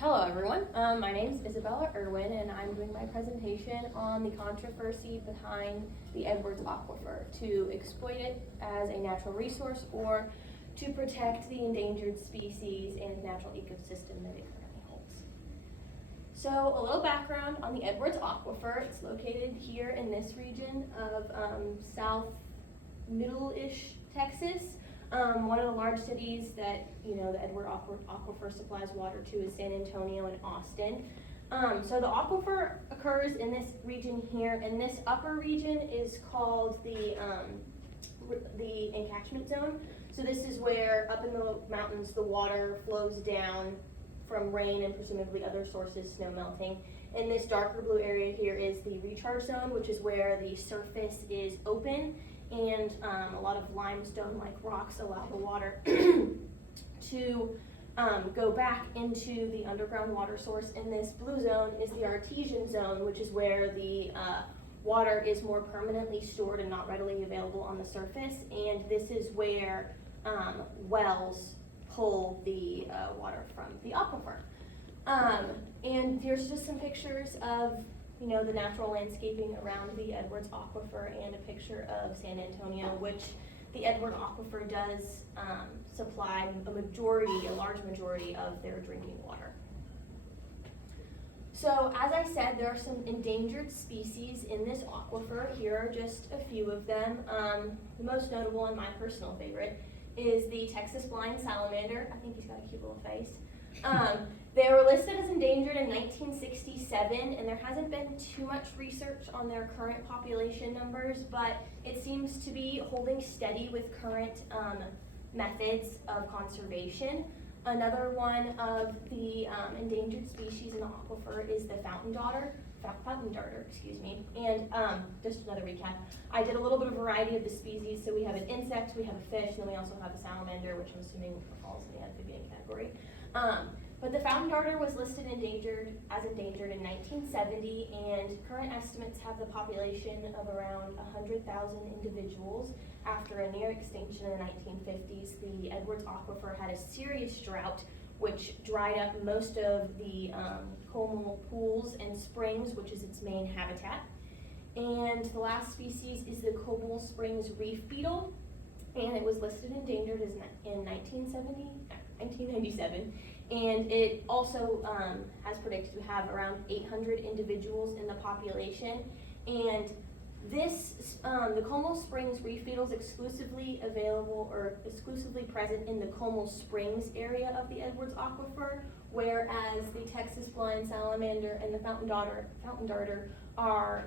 Hello everyone, my name is Isabella Irwin and I'm doing my presentation on the controversy behind the Edwards Aquifer, to exploit it as a natural resource or to protect the endangered species and natural ecosystem that it currently holds. So a little background on the Edwards Aquifer. It's located here in this region of south middle-ish Texas. One of the large cities that the Edwards Aquifer supplies water to is San Antonio and Austin. So the aquifer occurs in this region here, and this upper region is called the encatchment zone. So this is where up in the mountains the water flows down from rain and presumably other sources, snow melting. And this darker blue area here is the recharge zone, which is where the surface is open and a lot of limestone-like rocks allow the water to go back into the underground water source. And this blue zone is the artesian zone, which is where the water is more permanently stored and not readily available on the surface. And this is where wells pull the water from the aquifer. And here's just some pictures of the natural landscaping around the Edwards Aquifer and a picture of San Antonio, which the Edwards Aquifer does supply a large majority of their drinking water. So as I said, there are some endangered species in this aquifer. Here are just a few of them. The most notable and my personal favorite is the Texas blind salamander. I think he's got a cute little face. They were listed as endangered in 1967, and there hasn't been too much research on their current population numbers, but it seems to be holding steady with current methods of conservation. Another one of the endangered species in the aquifer is the fountain darter, and just another recap. I did a little bit of variety of the species, so we have an insect, we have a fish, and then we also have a salamander, which I'm assuming falls in the amphibian category. But the fountain darter was listed as endangered in 1970, and current estimates have the population of around 100,000 individuals. After a near extinction in the 1950s, the Edwards Aquifer had a serious drought, which dried up most of the comal pools and springs, which is its main habitat. And the last species is the Comal Springs reef beetle, and it was listed endangered in 1997. And it also has predicted to have around 800 individuals in the population. And this, the Comal Springs reef beetle is exclusively present in the Comal Springs area of the Edwards Aquifer, whereas the Texas blind salamander and the fountain darter are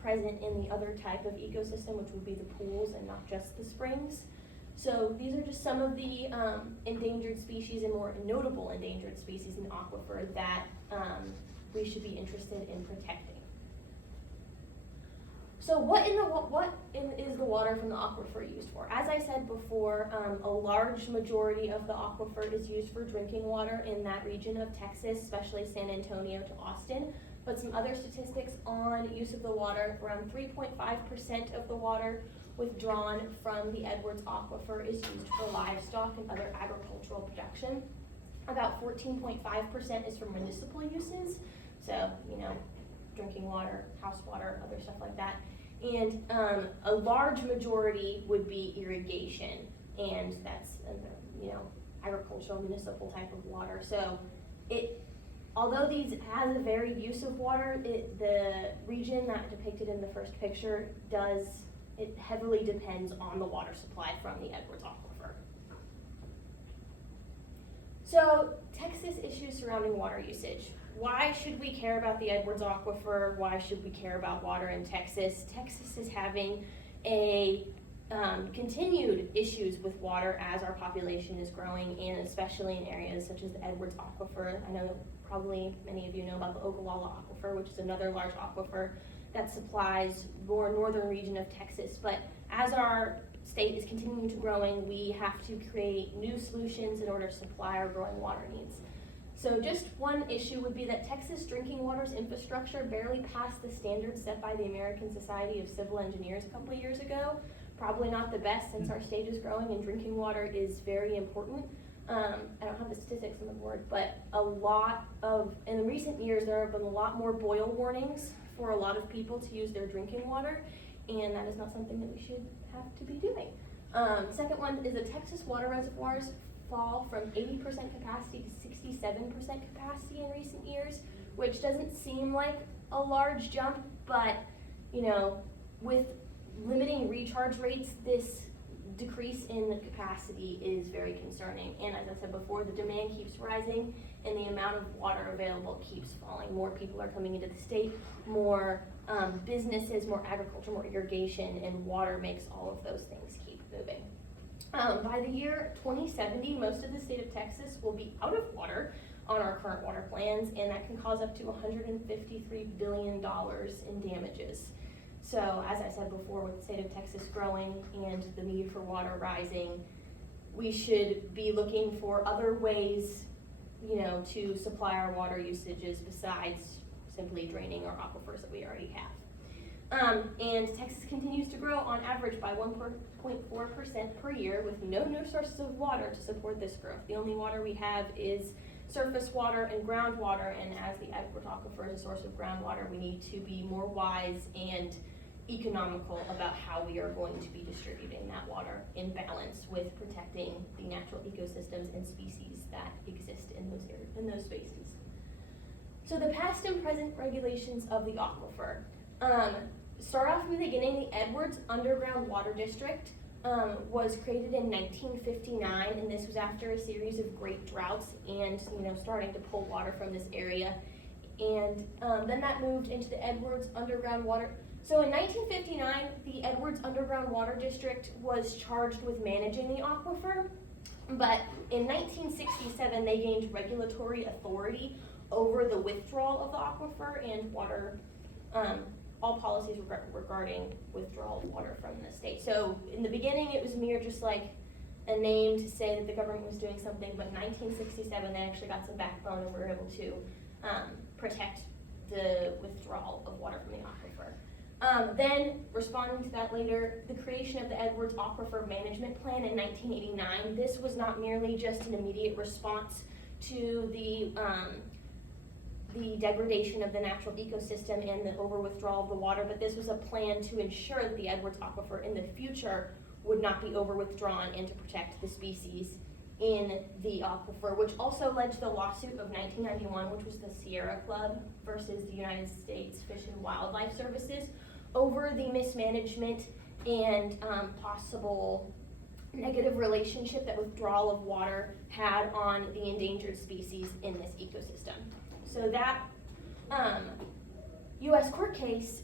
present in the other type of ecosystem, which would be the pools and not just the springs. So these are just some of the endangered species and more notable endangered species in the aquifer that we should be interested in protecting. So what is the water from the aquifer used for? As I said before, a large majority of the aquifer is used for drinking water in that region of Texas, especially San Antonio to Austin. But some other statistics on use of the water: around 3.5% of the water withdrawn from the Edwards Aquifer is used for livestock and other agricultural production. About 14.5% is for municipal uses, so drinking water, house water, other stuff like that. And a large majority would be irrigation, and that's agricultural, municipal type of water. So although these has a varied use of water, the region that depicted in the first picture it heavily depends on the water supply from the Edwards Aquifer. So, Texas issues surrounding water usage. Why should we care about the Edwards Aquifer? Why should we care about water in Texas? Texas is having continued issues with water as our population is growing, and especially in areas such as the Edwards Aquifer. I know probably many of you know about the Ogallala Aquifer, which is another large aquifer that supplies more northern region of Texas. But as our state is continuing to growing, we have to create new solutions in order to supply our growing water needs. So just one issue would be that Texas drinking water's infrastructure barely passed the standards set by the American Society of Civil Engineers a couple of years ago. Probably not the best since our state is growing and drinking water is very important. I don't have the statistics on the board, but in recent years, there have been a lot more boil warnings for a lot of people to use their drinking water, and that is not something that we should have to be doing. Second one is the Texas water reservoirs fall from 80% capacity to 67% capacity in recent years, which doesn't seem like a large jump, but with limiting recharge rates, this decrease in the capacity is very concerning. And as I said before, the demand keeps rising and the amount of water available keeps falling. More people are coming into the state, more businesses, more agriculture, more irrigation, and water makes all of those things keep moving. By the year 2070, most of the state of Texas will be out of water on our current water plans, and that can cause up to $153 billion in damages. So as I said before, with the state of Texas growing and the need for water rising, we should be looking for other ways, to supply our water usages besides simply draining our aquifers that we already have. And Texas continues to grow on average by 1.4% per year with no new sources of water to support this growth. The only water we have is surface water and groundwater, and as the Edwards Aquifer is a source of groundwater, we need to be more wise and economical about how we are going to be distributing that water in balance with protecting the natural ecosystems and species that exist in those spaces. So the past and present regulations of the aquifer. Start off from the beginning, the Edwards Underground Water District was created in 1959, and this was after a series of great droughts and starting to pull water from this area. And then that moved into the Edwards Underground Water. So in 1959, the Edwards Underground Water District was charged with managing the aquifer, but in 1967, they gained regulatory authority over the withdrawal of the aquifer and water, all policies regarding withdrawal of water from the state. So in the beginning, it was mere just like a name to say that the government was doing something, but in 1967, they actually got some backbone and were able to protect the withdrawal of water from the aquifer. Then, responding to that later, the creation of the Edwards Aquifer Management Plan in 1989. This was not merely just an immediate response to the degradation of the natural ecosystem and the over-withdrawal of the water, but this was a plan to ensure that the Edwards Aquifer in the future would not be over-withdrawn and to protect the species in the aquifer, which also led to the lawsuit of 1991, which was the Sierra Club versus the United States Fish and Wildlife Services over the mismanagement and possible negative relationship that withdrawal of water had on the endangered species in this ecosystem. So that U.S. court case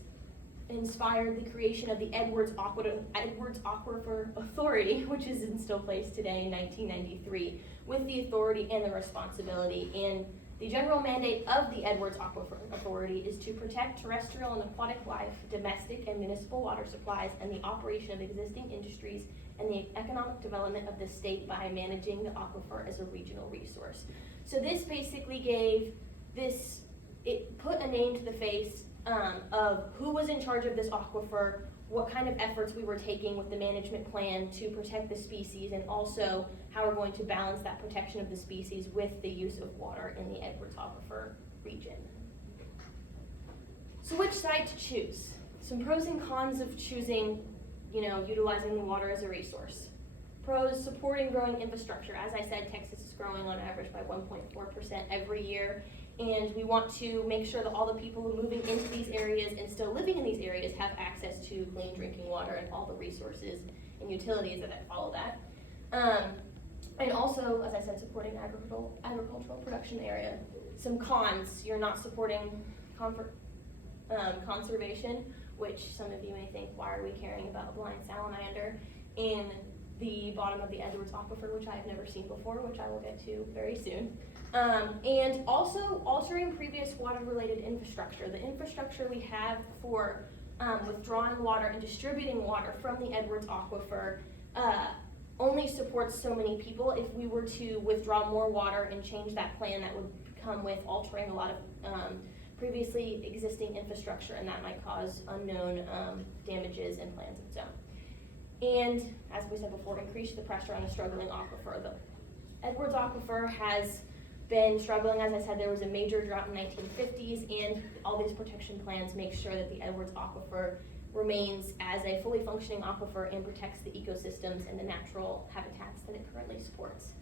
inspired the creation of the Edwards Aquifer Authority, which is in still place today in 1993, with the authority and the responsibility. And the general mandate of the Edwards Aquifer Authority is to protect terrestrial and aquatic life, domestic and municipal water supplies, and the operation of existing industries and the economic development of the state by managing the aquifer as a regional resource. So this basically it put a name to the face of who was in charge of this aquifer, what kind of efforts we were taking with the management plan to protect the species, and also how we're going to balance that protection of the species with the use of water in the Edwards Aquifer region. So which side to choose? Some pros and cons of choosing, utilizing the water as a resource. Pros: supporting growing infrastructure. As I said, Texas is growing on average by 1.4% every year. And we want to make sure that all the people who are moving into these areas and still living in these areas have access to clean drinking water and all the resources and utilities that follow that. And also, as I said, supporting agricultural production area. Some cons: you're not supporting conservation, which some of you may think, why are we caring about a blind salamander in the bottom of the Edwards Aquifer, which I have never seen before, which I will get to very soon. And also altering previous water-related infrastructure. The infrastructure we have for withdrawing water and distributing water from the Edwards Aquifer only supports so many people. If we were to withdraw more water and change that plan, that would come with altering a lot of previously existing infrastructure, and that might cause unknown damages and plans of its own. And as we said before, increase the pressure on the struggling aquifer. Edwards Aquifer has been struggling. As I said, there was a major drought in the 1950s, and all these protection plans make sure that the Edwards Aquifer remains as a fully functioning aquifer and protects the ecosystems and the natural habitats that it currently supports.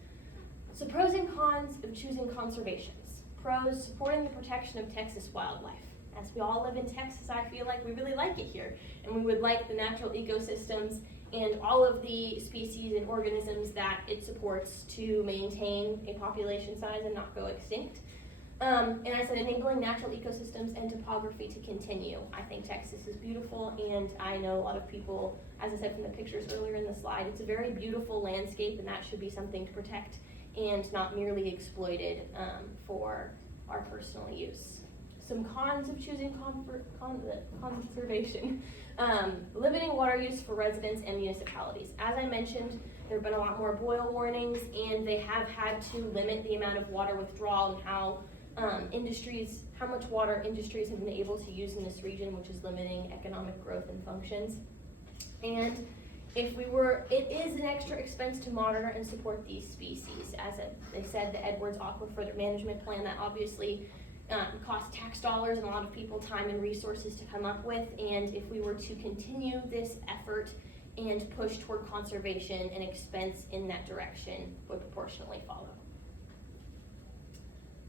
So pros and cons of choosing conservations. Pros, supporting the protection of Texas wildlife. As we all live in Texas, I feel like we really like it here, and we would like the natural ecosystems and all of the species and organisms that it supports to maintain a population size and not go extinct. And I said enabling natural ecosystems and topography to continue. I think Texas is beautiful, and I know a lot of people, as I said from the pictures earlier in the slide, it's a very beautiful landscape, and that should be something to protect and not merely exploited for our personal use. Some cons of choosing conservation. Limiting water use for residents and municipalities. As I mentioned, there have been a lot more boil warnings, and they have had to limit the amount of water withdrawal and how much water industries have been able to use in this region, which is limiting economic growth and functions. And it is an extra expense to monitor and support these species. As they said, the Edwards Aquifer Management Plan, that obviously costs tax dollars and a lot of people time and resources to come up with, and if we were to continue this effort and push toward conservation, an expense in that direction would proportionally follow.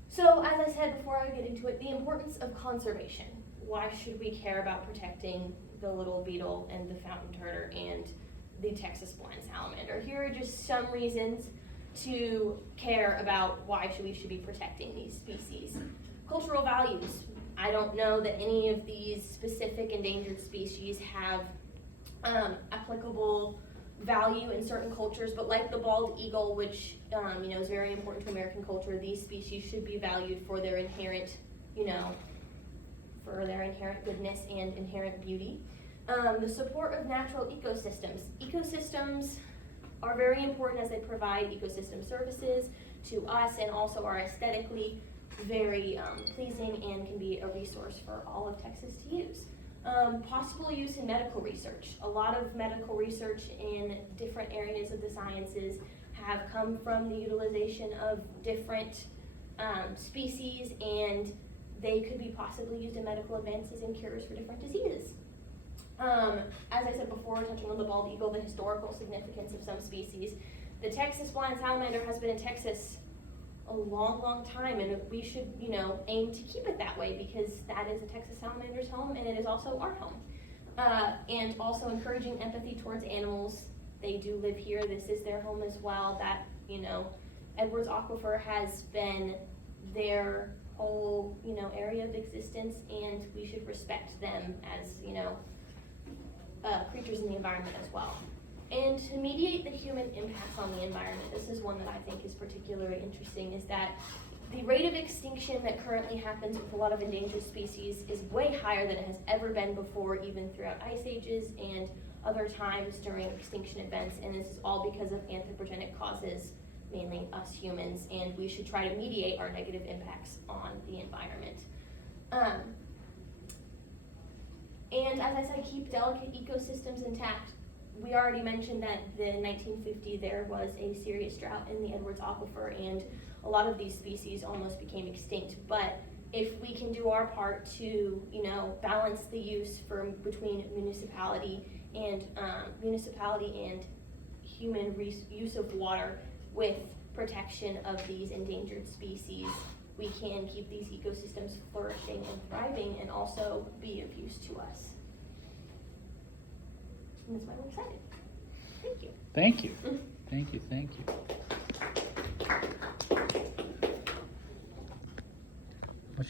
So as I said before I get into it, the importance of conservation. Why should we care about protecting the little beetle and the fountain turtle and the Texas blind salamander? Here are just some reasons to care about why we should be protecting these species. Cultural values. I don't know that any of these specific endangered species have applicable value in certain cultures, but like the bald eagle, which is very important to American culture, these species should be valued for their inherent, goodness and inherent beauty. The support of natural ecosystems. Ecosystems are very important as they provide ecosystem services to us and also are aesthetically very pleasing and can be a resource for all of Texas to use. Possible use in medical research. A lot of medical research in different areas of the sciences have come from the utilization of different species, and they could be possibly used in medical advances and cures for different diseases. As I said before, touching on the bald eagle, the historical significance of some species. The Texas blind salamander has been in Texas a long time, and we should aim to keep it that way, because that is the Texas salamander's home, and it is also our home. And also encouraging empathy towards animals. They do live here. This is their home as well. That Edwards Aquifer has been their whole area of existence, and we should respect them as creatures in the environment as well. And to mediate the human impacts on the environment, this is one that I think is particularly interesting, is that the rate of extinction that currently happens with a lot of endangered species is way higher than it has ever been before, even throughout ice ages and other times during extinction events, and this is all because of anthropogenic causes, mainly us humans, and we should try to mediate our negative impacts on the environment. And as I said, keep delicate ecosystems intact. We already mentioned that in 1950 there was a serious drought in the Edwards Aquifer, and a lot of these species almost became extinct. But if we can do our part to, balance the use between municipality and human use of water with protection of these endangered species, we can keep these ecosystems flourishing and thriving, and also be of use to us. And that's why we're excited. Thank you. Thank you. Thank you.